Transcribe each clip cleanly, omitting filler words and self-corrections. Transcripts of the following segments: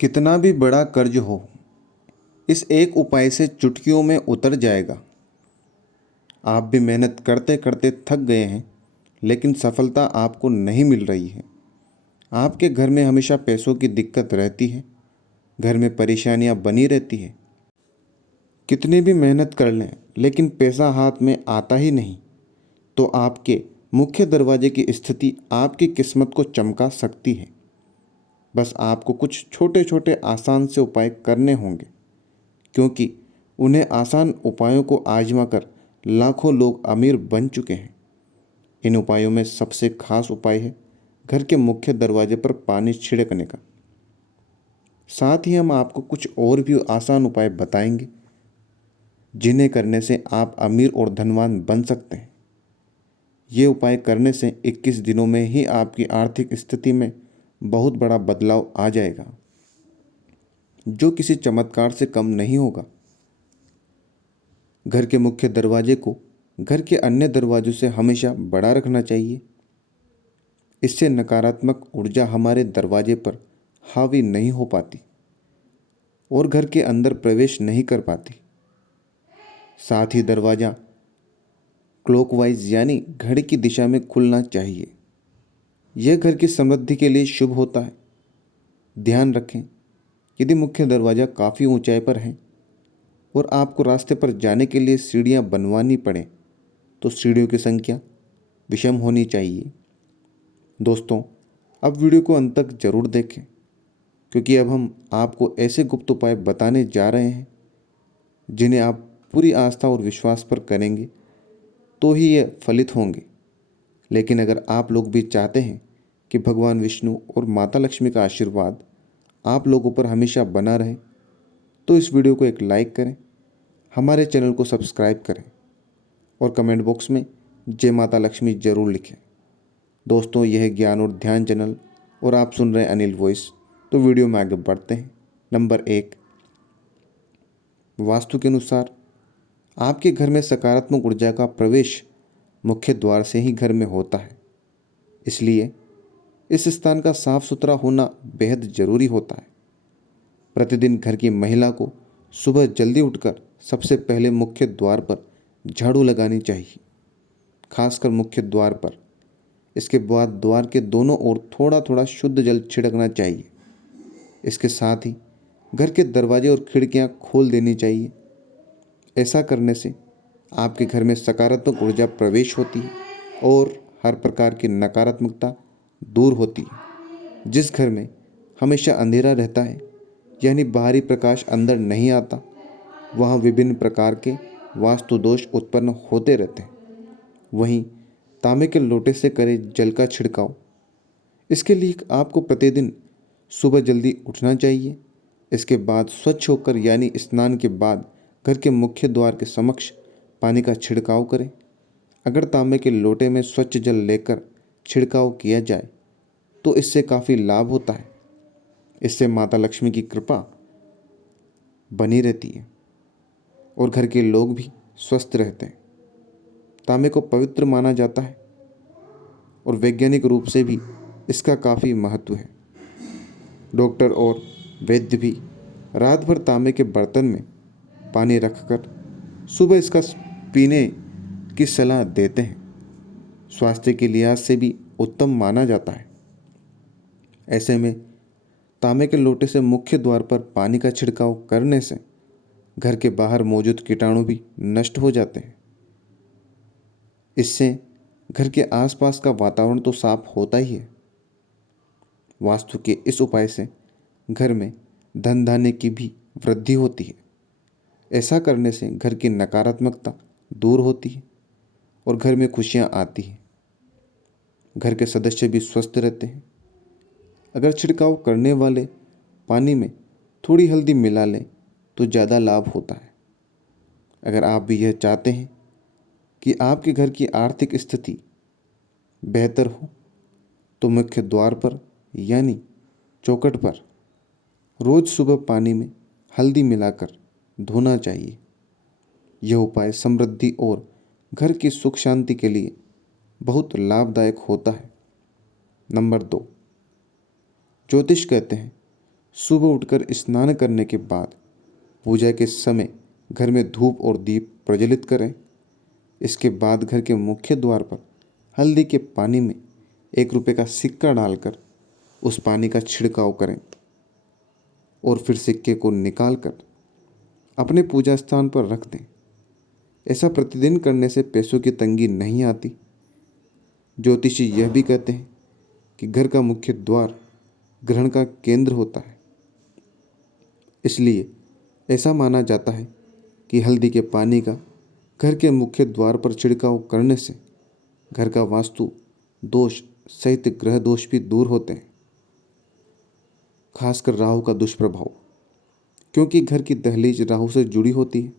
कितना भी बड़ा कर्ज हो, इस एक उपाय से चुटकियों में उतर जाएगा। आप भी मेहनत करते करते थक गए हैं, लेकिन सफलता आपको नहीं मिल रही है। आपके घर में हमेशा पैसों की दिक्कत रहती है, घर में परेशानियां बनी रहती है। कितनी भी मेहनत कर लें, लेकिन पैसा हाथ में आता ही नहीं, तो आपके मुख्य दरवाजे की स्थिति आपकी किस्मत को चमका सकती है। बस आपको कुछ छोटे छोटे आसान से उपाय करने होंगे, क्योंकि उन्हें आसान उपायों को आजमा कर लाखों लोग अमीर बन चुके हैं। इन उपायों में सबसे खास उपाय है घर के मुख्य दरवाजे पर पानी छिड़कने का। साथ ही हम आपको कुछ और भी आसान उपाय बताएंगे, जिन्हें करने से आप अमीर और धनवान बन सकते हैं। ये उपाय करने से 21 दिनों में ही आपकी आर्थिक स्थिति में बहुत बड़ा बदलाव आ जाएगा, जो किसी चमत्कार से कम नहीं होगा। घर के मुख्य दरवाजे को घर के अन्य दरवाजों से हमेशा बड़ा रखना चाहिए। इससे नकारात्मक ऊर्जा हमारे दरवाजे पर हावी नहीं हो पाती और घर के अंदर प्रवेश नहीं कर पाती। साथ ही दरवाज़ा क्लॉकवाइज यानी घड़ी की दिशा में खुलना चाहिए। यह घर की समृद्धि के लिए शुभ होता है। ध्यान रखें, यदि मुख्य दरवाज़ा काफ़ी ऊंचाई पर है और आपको रास्ते पर जाने के लिए सीढ़ियां बनवानी पड़े, तो सीढ़ियों की संख्या विषम होनी चाहिए। दोस्तों, अब वीडियो को अंत तक जरूर देखें, क्योंकि अब हम आपको ऐसे गुप्त उपाय बताने जा रहे हैं जिन्हें आप पूरी आस्था और विश्वास पर करेंगे तो ही ये फलित होंगे। लेकिन अगर आप लोग भी चाहते हैं कि भगवान विष्णु और माता लक्ष्मी का आशीर्वाद आप लोगों पर हमेशा बना रहे, तो इस वीडियो को एक लाइक करें, हमारे चैनल को सब्सक्राइब करें और कमेंट बॉक्स में जय माता लक्ष्मी जरूर लिखें। दोस्तों, यह है ज्ञान और ध्यान चैनल और आप सुन रहे हैं अनिल वॉइस। तो वीडियो में आगे बढ़ते हैं। नंबर 1, वास्तु के अनुसार आपके घर में सकारात्मक ऊर्जा का प्रवेश मुख्य द्वार से ही घर में होता है। इसलिए इस स्थान का साफ सुथरा होना बेहद जरूरी होता है। प्रतिदिन घर की महिला को सुबह जल्दी उठकर सबसे पहले मुख्य द्वार पर झाड़ू लगानी चाहिए, खासकर मुख्य द्वार पर। इसके बाद द्वार के दोनों ओर थोड़ा थोड़ा शुद्ध जल छिड़कना चाहिए। इसके साथ ही घर के दरवाजे और खिड़कियां खोल देनी चाहिए। ऐसा करने से आपके घर में सकारात्मक ऊर्जा प्रवेश होती है और हर प्रकार की नकारात्मकता दूर होती है। जिस घर में हमेशा अंधेरा रहता है, यानी बाहरी प्रकाश अंदर नहीं आता, वहाँ विभिन्न प्रकार के वास्तु दोष उत्पन्न होते रहते हैं। वहीं तांबे के लोटे से करें जल का छिड़काव। इसके लिए आपको प्रतिदिन सुबह जल्दी उठना चाहिए। इसके बाद स्वच्छ होकर यानी स्नान के बाद घर के मुख्य द्वार के समक्ष पानी का छिड़काव करें। अगर तांबे के लोटे में स्वच्छ जल लेकर छिड़काव किया जाए तो इससे काफ़ी लाभ होता है। इससे माता लक्ष्मी की कृपा बनी रहती है और घर के लोग भी स्वस्थ रहते हैं। तांबे को पवित्र माना जाता है और वैज्ञानिक रूप से भी इसका काफ़ी महत्व है। डॉक्टर और वैद्य भी रात भर तांबे के बर्तन में पानी रखकर सुबह इसका पीने की सलाह देते हैं। स्वास्थ्य के लिहाज से भी उत्तम माना जाता है। ऐसे में तांबे के लोटे से मुख्य द्वार पर पानी का छिड़काव करने से घर के बाहर मौजूद कीटाणु भी नष्ट हो जाते हैं। इससे घर के आसपास का वातावरण तो साफ होता ही है। वास्तु के इस उपाय से घर में धन धान्य की भी वृद्धि होती है। ऐसा करने से घर की नकारात्मकता दूर होती है और घर में खुशियां आती हैं। घर के सदस्य भी स्वस्थ रहते हैं। अगर छिड़काव करने वाले पानी में थोड़ी हल्दी मिला लें तो ज़्यादा लाभ होता है। अगर आप भी यह चाहते हैं कि आपके घर की आर्थिक स्थिति बेहतर हो, तो मुख्य द्वार पर यानी चौखट पर रोज़ सुबह पानी में हल्दी मिलाकर धोना चाहिए। यह उपाय समृद्धि और घर की सुख शांति के लिए बहुत लाभदायक होता है। नंबर 2, ज्योतिष कहते हैं सुबह उठकर स्नान करने के बाद पूजा के समय घर में धूप और दीप प्रज्वलित करें। इसके बाद घर के मुख्य द्वार पर हल्दी के पानी में 1 रुपये का सिक्का डालकर उस पानी का छिड़काव करें और फिर सिक्के को निकालकर अपने पूजा स्थान पर रख दें। ऐसा प्रतिदिन करने से पैसों की तंगी नहीं आती। ज्योतिषी यह भी कहते हैं कि घर का मुख्य द्वार ग्रहण का केंद्र होता है। इसलिए ऐसा माना जाता है कि हल्दी के पानी का घर के मुख्य द्वार पर छिड़काव करने से घर का वास्तु दोष सहित ग्रह दोष भी दूर होते हैं, खासकर राहु का दुष्प्रभाव, क्योंकि घर की दहलीज राहु से जुड़ी होती है।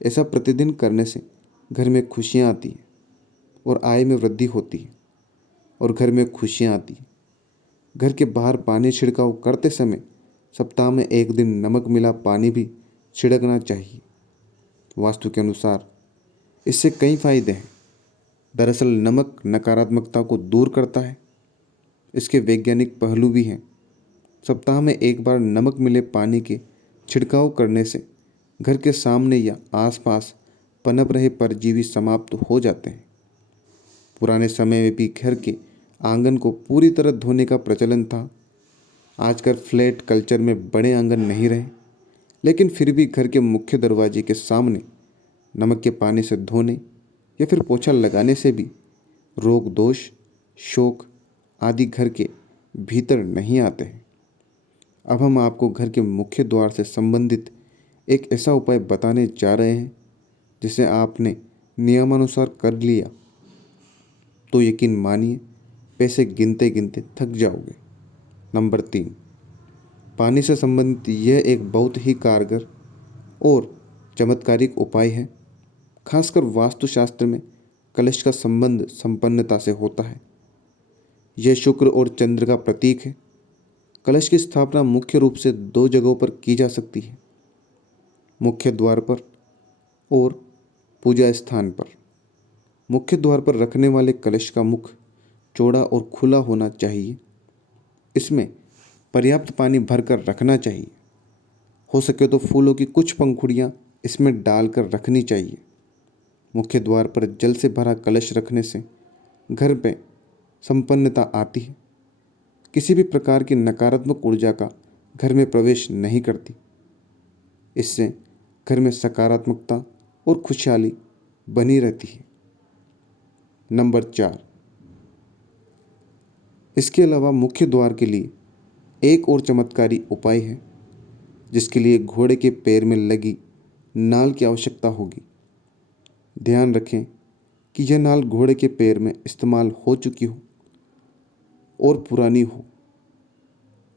ऐसा प्रतिदिन करने से घर में खुशियाँ आती हैं और आय में वृद्धि होती है और घर में खुशियाँ आती हैं। घर के बाहर पानी छिड़काव करते समय सप्ताह में 1 दिन नमक मिला पानी भी छिड़कना चाहिए। वास्तु के अनुसार इससे कई फायदे हैं। दरअसल नमक नकारात्मकता को दूर करता है। इसके वैज्ञानिक पहलू भी हैं। सप्ताह में 1 बार नमक मिले पानी के छिड़काव करने से घर के सामने या आसपास पनप रहे परजीवी समाप्त हो जाते हैं। पुराने समय में भी घर के आंगन को पूरी तरह धोने का प्रचलन था। आजकल फ्लैट कल्चर में बड़े आंगन नहीं रहे, लेकिन फिर भी घर के मुख्य दरवाजे के सामने नमक के पानी से धोने या फिर पोछा लगाने से भी रोग दोष शोक आदि घर के भीतर नहीं आते हैं। अब हम आपको घर के मुख्य द्वार से संबंधित एक ऐसा उपाय बताने जा रहे हैं जिसे आपने नियमानुसार कर लिया तो यकीन मानिए पैसे गिनते गिनते थक जाओगे। नंबर 3, पानी से संबंधित यह एक बहुत ही कारगर और चमत्कारिक उपाय है। खासकर वास्तुशास्त्र में कलश का संबंध संपन्नता से होता है। यह शुक्र और चंद्र का प्रतीक है। कलश की स्थापना मुख्य रूप से 2 जगहों पर की जा सकती है, मुख्य द्वार पर और पूजा स्थान पर। मुख्य द्वार पर रखने वाले कलश का मुख चौड़ा और खुला होना चाहिए। इसमें पर्याप्त पानी भरकर रखना चाहिए। हो सके तो फूलों की कुछ पंखुड़ियाँ इसमें डालकर रखनी चाहिए। मुख्य द्वार पर जल से भरा कलश रखने से घर में संपन्नता आती है। किसी भी प्रकार की नकारात्मक ऊर्जा का घर में प्रवेश नहीं करती। इससे घर में सकारात्मकता और खुशहाली बनी रहती है। नंबर 4, इसके अलावा मुख्य द्वार के लिए एक और चमत्कारी उपाय है, जिसके लिए घोड़े के पैर में लगी नाल की आवश्यकता होगी। ध्यान रखें कि यह नाल घोड़े के पैर में इस्तेमाल हो चुकी हो और पुरानी हो।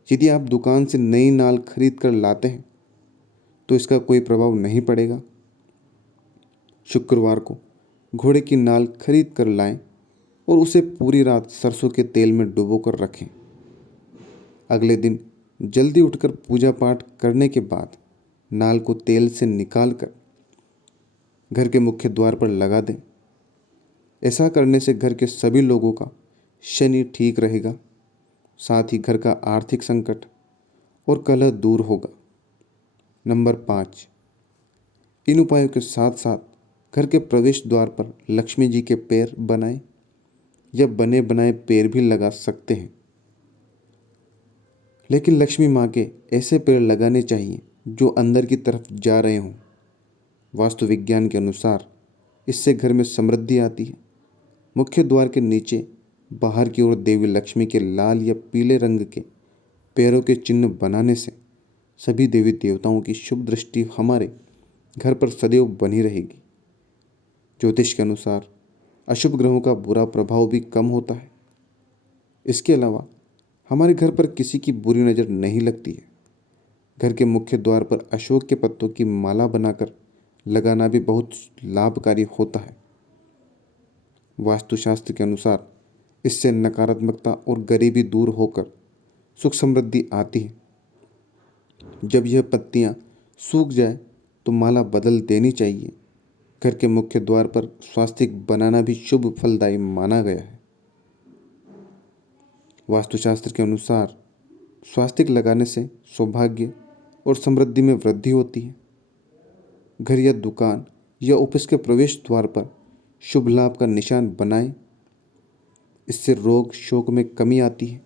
यदि आप दुकान से नई नाल खरीद कर लाते हैं तो इसका कोई प्रभाव नहीं पड़ेगा। शुक्रवार को घोड़े की नाल खरीद कर लाएं और उसे पूरी रात सरसों के तेल में डुबोकर रखें। अगले दिन जल्दी उठकर पूजा पाठ करने के बाद नाल को तेल से निकालकर घर के मुख्य द्वार पर लगा दें। ऐसा करने से घर के सभी लोगों का शनि ठीक रहेगा, साथ ही घर का आर्थिक संकट और कलह दूर होगा। नंबर 5, इन उपायों के साथ साथ घर के प्रवेश द्वार पर लक्ष्मी जी के पैर बनाएं या बने बनाए पैर भी लगा सकते हैं, लेकिन लक्ष्मी माँ के ऐसे पैर लगाने चाहिए जो अंदर की तरफ जा रहे हों। वास्तु विज्ञान के अनुसार इससे घर में समृद्धि आती है। मुख्य द्वार के नीचे बाहर की ओर देवी लक्ष्मी के लाल या पीले रंग के पैरों के चिन्ह बनाने से सभी देवी देवताओं की शुभ दृष्टि हमारे घर पर सदैव बनी रहेगी। ज्योतिष के अनुसार अशुभ ग्रहों का बुरा प्रभाव भी कम होता है। इसके अलावा हमारे घर पर किसी की बुरी नज़र नहीं लगती है। घर के मुख्य द्वार पर अशोक के पत्तों की माला बनाकर लगाना भी बहुत लाभकारी होता है। वास्तुशास्त्र के अनुसार इससे नकारात्मकता और गरीबी दूर होकर सुख समृद्धि आती है। जब यह पत्तियां सूख जाए तो माला बदल देनी चाहिए। घर के मुख्य द्वार पर स्वास्तिक बनाना भी शुभ फलदायी माना गया है। वास्तुशास्त्र के अनुसार स्वास्तिक लगाने से सौभाग्य और समृद्धि में वृद्धि होती है। घर या दुकान या ऑफिस के प्रवेश द्वार पर शुभ लाभ का निशान बनाएं। इससे रोग शोक में कमी आती है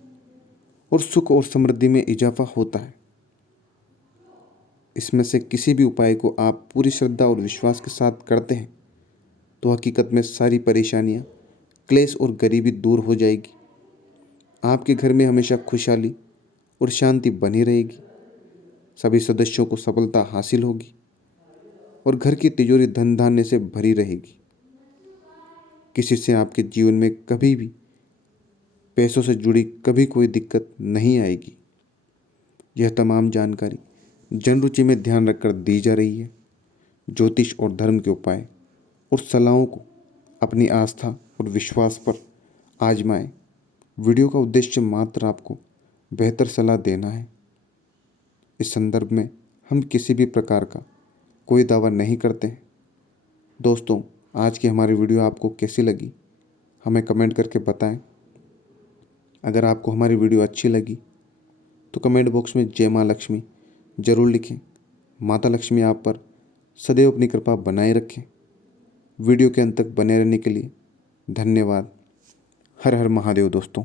और सुख और समृद्धि में इजाफा होता है। इसमें से किसी भी उपाय को आप पूरी श्रद्धा और विश्वास के साथ करते हैं तो हकीकत में सारी परेशानियां, क्लेश और गरीबी दूर हो जाएगी। आपके घर में हमेशा खुशहाली और शांति बनी रहेगी। सभी सदस्यों को सफलता हासिल होगी और घर की तिजोरी धन धान्य से भरी रहेगी। किसी से आपके जीवन में कभी भी पैसों से जुड़ी कभी कोई दिक्कत नहीं आएगी। यह तमाम जानकारी जन रुचि में ध्यान रखकर दी जा रही है। ज्योतिष और धर्म के उपाय और सलाहों को अपनी आस्था और विश्वास पर आजमाएं। वीडियो का उद्देश्य मात्र आपको बेहतर सलाह देना है। इस संदर्भ में हम किसी भी प्रकार का कोई दावा नहीं करते हैं। दोस्तों, आज की हमारी वीडियो आपको कैसी लगी हमें कमेंट करके बताएं। अगर आपको हमारी वीडियो अच्छी लगी तो कमेंट बॉक्स में जय माँ लक्ष्मी जरूर लिखें। माता लक्ष्मी आप पर सदैव अपनी कृपा बनाए रखें। वीडियो के अंत तक बने रहने के लिए धन्यवाद। हर हर महादेव दोस्तों।